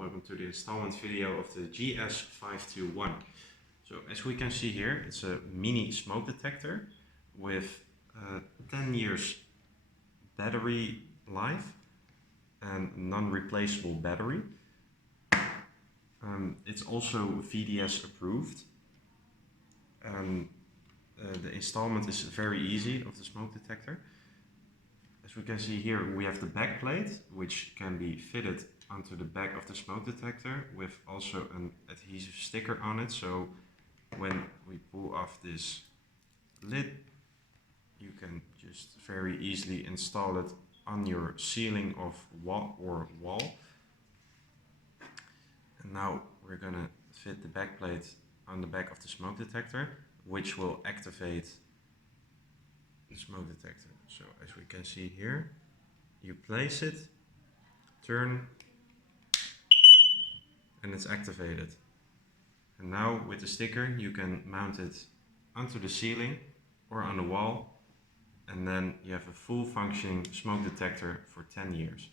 welcome to the installment video of the GS521. So as we can see here, it's a mini smoke detector with 10 years battery life and non-replaceable battery. It's also VDS approved, and the installment is very easy of the smoke detector. As we can see here, we have the back plate, which can be fitted onto the back of the smoke detector with also an adhesive sticker on it. So when we pull off this lid, you can just very easily install it on your ceiling of wall. And now we're gonna fit the back plate on the back of the smoke detector, which will activate the smoke detector. So as we can see here, you place it, turn, and it's activated. And now with the sticker you can mount it onto the ceiling or on the wall, and then you have a full functioning smoke detector for 10 years.